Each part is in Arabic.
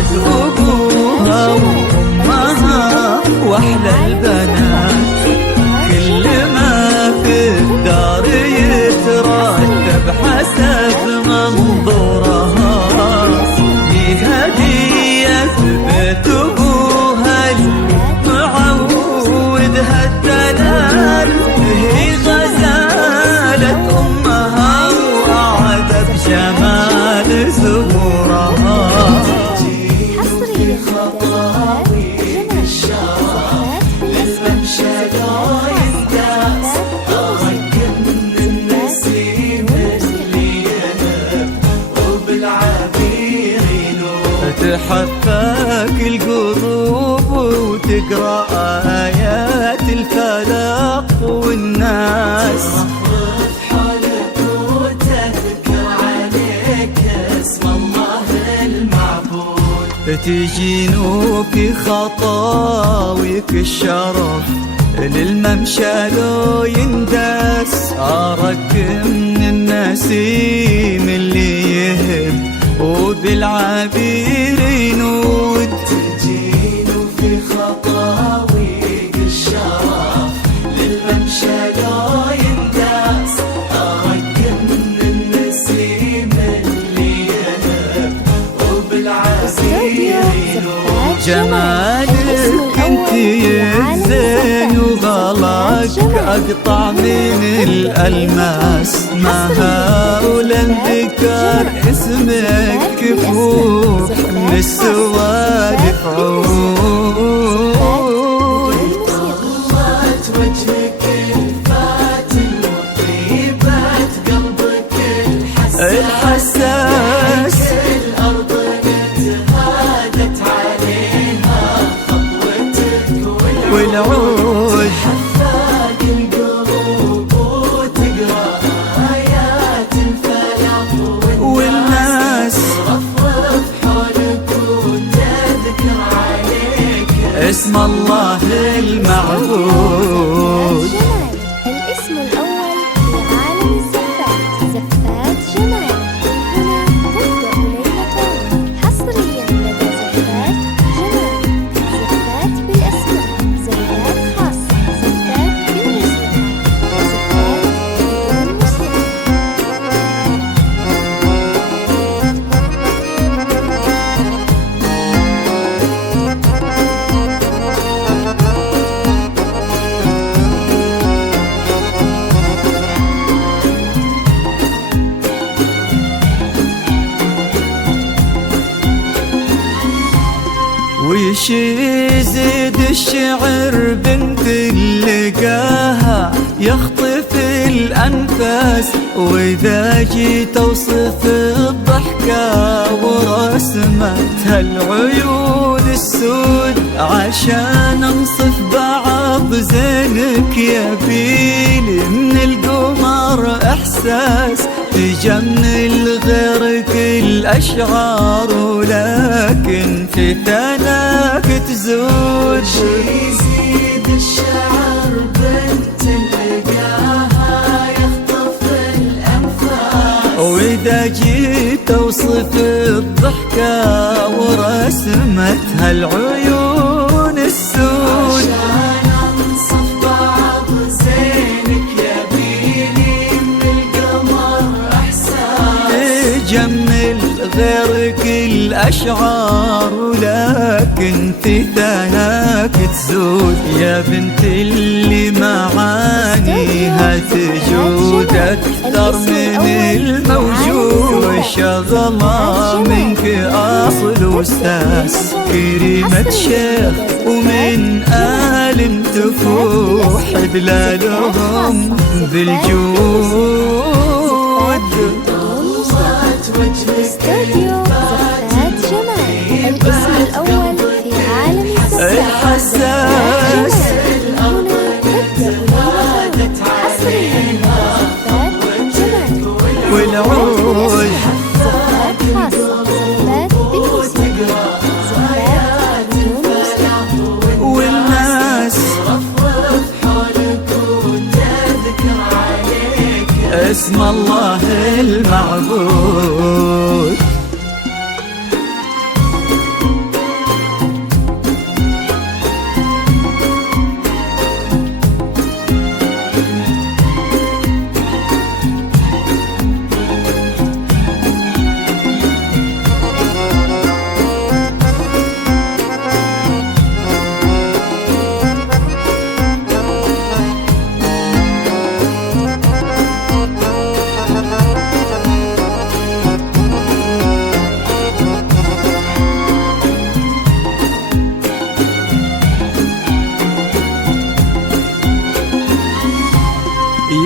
بعد أبوها وأمها وأحلى البنات، كل ما في الدار يترتب حسب منظورها، بهدية بيت أبوها معودها الدلال، هي غزالة أمها وأعذب جمال زهورها. حصريا خطاوي الشرف للممشى لو ينداس، أرقم من النسيم اللي يهب وبالعبير ينور، تحفاك القلوب وتقرأ آيات الفلق والناس، حولك وتذكر عليك اسم الله المعبود، تجي نوفي خطاويك الشرف للممشى لو ينداس، أرق من النسيم اللي يهب وبالعبير ينود، تجي نوفي خطاويك الشرف للممشى لو ينداس، أرق من النسيم اللي يهب وبالعبير ينود، جمالك انت الزين وغلاك اقطع من الالماس، ما هاول انذكر اسمك كفوح من السوالف عود، طلت وجهك الفاتن وطيبة قلبك الحساس، الأرض نتهادت عليها خطوتك والعود حفاق القلوب وتقرأ آيات الفلق والناس، رفرف حولك وتذكر عليك اسم الله المعبود. الاسم الأول في عالم الزفات، زفات جمال. هنا تبدأ ليلة حصريا لدى زفات جمال، زفات بالأسماء، زفات خاصة، زفات بالنسبة، زفات بدون مسلم. ويش يزيد الشعر بنت لقاها يخطف الأنفاس، وإذا جيت أوصف الضحكة ورسمتها العيون السود، عشان أنصف بعض زينك يبيلي من القمر إحساس، تجمل غيرك الأشعار ولكن في ثناك تزود، يزيد الشعر بنت لقاها يخطف الأنفاس، وإذا جيت أوصف الضحكة ورسمتها العيون السود، عشان أنصف بعض زينك يبيلي من القمر إحساس، تجمل غيرك الأشعار ولكن في ثناك تزود، يا بنت اللي معانيها تجود أكثر من الموجود، شغلة منك أصل وساس، كريمة شيخ ومن آل تفوح دلالهم بالجود، استوديو زفات جمال، الاسم الأول في عالم الزفات، الحساس، هنا تبدأ ليلة حصريا زفات جمال، والعود زفات خاصة، زفات بالموسيقى، زفات بدون موسيقى، والناس، رفرف حولك وتذكر عليك اسم الله المعبود.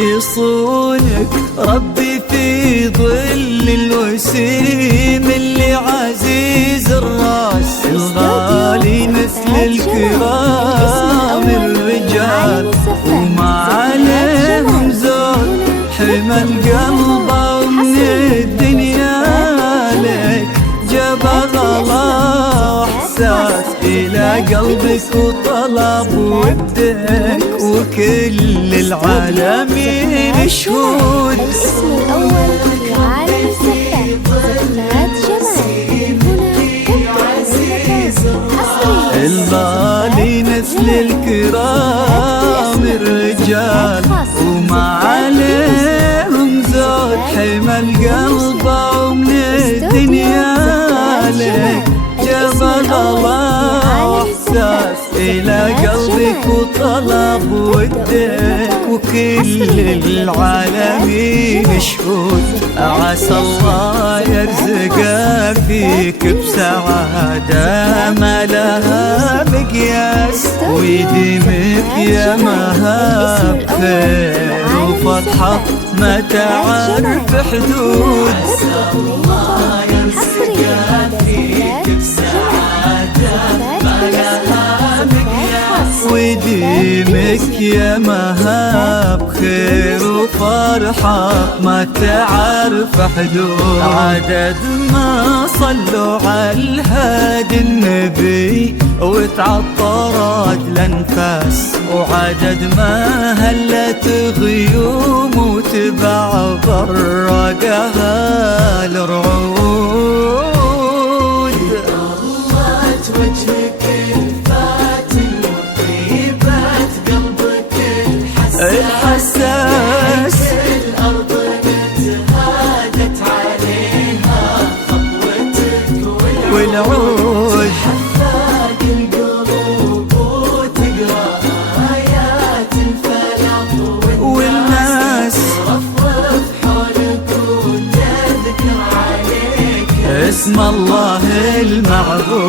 يصونك ربي في ظل الوسيم اللي عزيز الراس الغالي مثل الكرام الرجال وما عليهم زول حمى القلب ومن الدنيا لك جبل الله احساس الى قلبك وطلب ودك وكل العالمين شهود. الاسم الأول في عالم الزفات زفات جمال. هنا الغالي مثل الكرام الرجال وما عليهم زود حمى القلب ومن الدنيا لك جبل الله احساس الى قلبك وطلب ودك وكل العالمين شهود. عسى الله يرزق فيك بسعادة ما لها مقياس ويديمك يا مهاب خير وفرحة ما تعرف حدود. الله يرزقك فيك بسعادة ما لها مقياس ويديمك يا مهاب خير وفرحة ما تعرف حدود. عدد ما صلوا على الهادي النبي وتعطرت الانفاس وعدد ما هلت غيوم وتبع برقها الرعود. الله وجهك الفاتن وطيبات قلبك الحساس الأرض نتهادت عليها خطوتك والعود حفاق القلوب وتقرأ آيات الفلاح والناس رفرف حولك وتذكر عليك اسم الله المعبود.